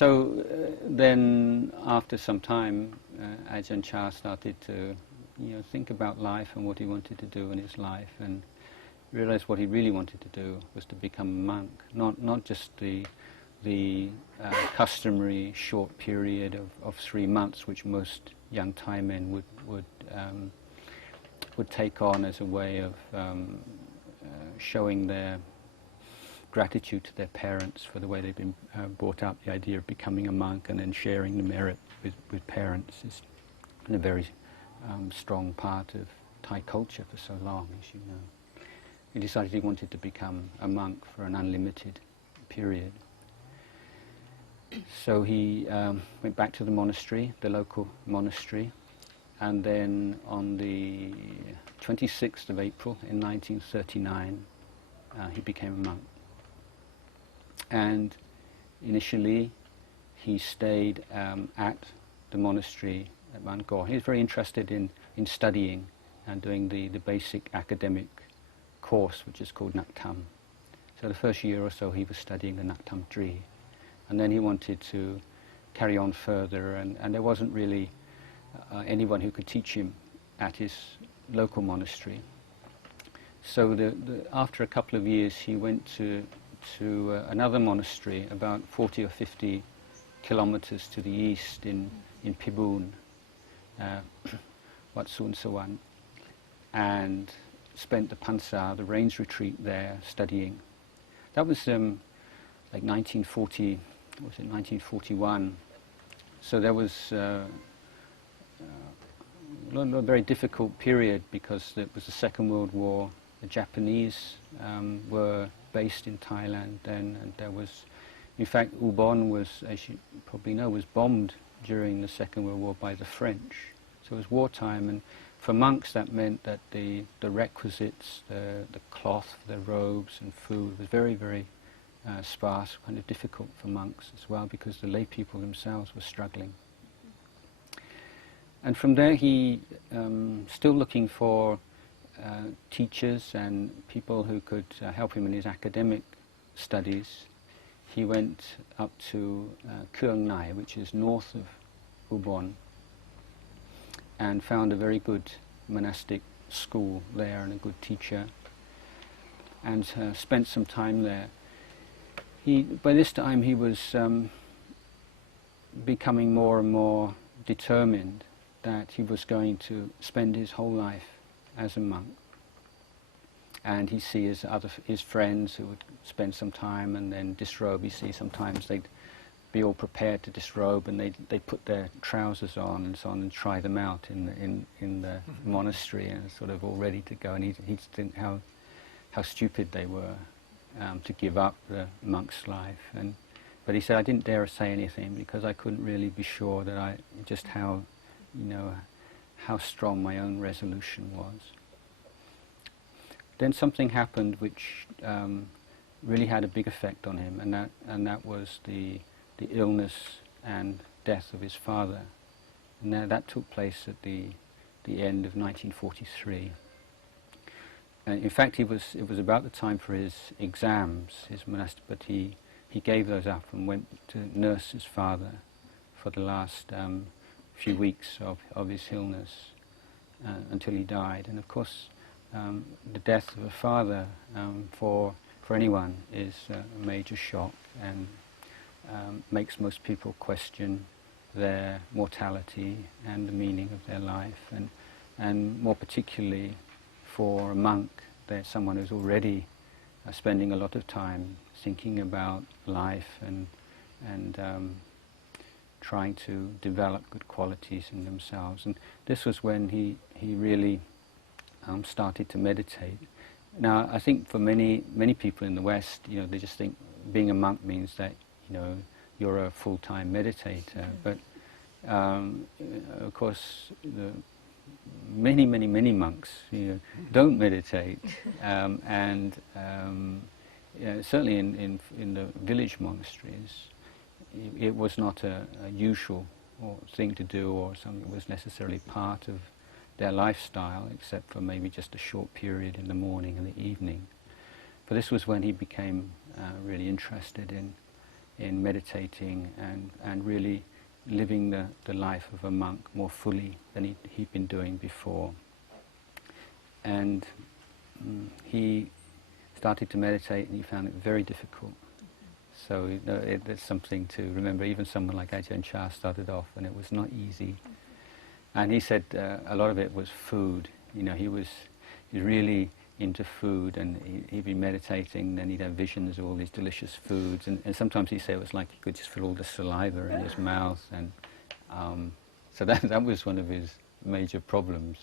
So then, after some time, Ajahn Chah started to, think about life and what he wanted to do in his life, and realized what he really wanted to do was to become a monk, not just the customary short period of 3 months, which most young Thai men would take on as a way of showing their gratitude to their parents for the way they've been brought up. The idea of becoming a monk and then sharing the merit with parents is a very strong part of Thai culture for so long, as you know. He decided he wanted to become a monk for an unlimited period. So he went back to the monastery, the local monastery, and then on the 26th of April in 1939 he became a monk. And initially he stayed at the monastery at Monkhod. He was very interested in studying and doing the basic academic course, which is called Naktam. So the first year or so he was studying the Naktam tree, and then he wanted to carry on further, and there wasn't really anyone who could teach him at his local monastery. So after a couple of years he went to another monastery about 40 or 50 kilometers to the east in Pibun, Wat Sun Sawan, and spent the Pansa, the rains retreat there, studying. That was like 1941. So there was a very difficult period because it was the Second World War. The Japanese were based in Thailand then, and there was, in fact, Ubon was, as you probably know, was bombed during the Second World War by the French. So it was wartime, and for monks that meant that the requisites, the cloth, the robes and food was very, very sparse, kind of difficult for monks as well, because the lay people themselves were struggling. And from there he, still looking for teachers and people who could help him in his academic studies, he went up to Kuang Nai, which is north of Ubon, and found a very good monastic school there and a good teacher, and spent some time there. By this time he was becoming more and more determined that he was going to spend his whole life as a monk. And he'd see his friends who would spend some time and then disrobe. You see, sometimes they'd be all prepared to disrobe, and they'd put their trousers on and so on and try them out in the monastery, and sort of all ready to go. And he'd think how stupid they were to give up the monk's life. But he said, I didn't dare say anything because I couldn't really be sure that how strong my own resolution was. Then something happened which really had a big effect on him, and that was the illness and death of his father. And that took place at the end of 1943. In fact, it was about the time for his exams, his monastic, but he gave those up and went to nurse his father for the last few weeks of his illness until he died. And of course, the death of a father for anyone is a major shock, and makes most people question their mortality and the meaning of their life, and more particularly for a monk, there's someone who's already spending a lot of time thinking about life and trying to develop good qualities in themselves. And this was when he really started to meditate. Now, I think for many people in the West, they just think being a monk means that you're a full-time meditator. But of course, many monks don't meditate, and certainly in the village monasteries, it was not a usual thing to do, or something that was necessarily part of their lifestyle, except for maybe just a short period in the morning and the evening. But this was when he became really interested in in meditating and really living the life of a monk more fully than he'd been doing before. And he started to meditate and he found it very difficult. So that's something to remember. Even someone like Ajahn Chah started off and it was not easy. And he said a lot of it was food. He was really into food, and he'd be meditating, and he'd have visions of all these delicious foods, and sometimes he'd say it was like he could just feel all the saliva in his mouth, and so that was one of his major problems.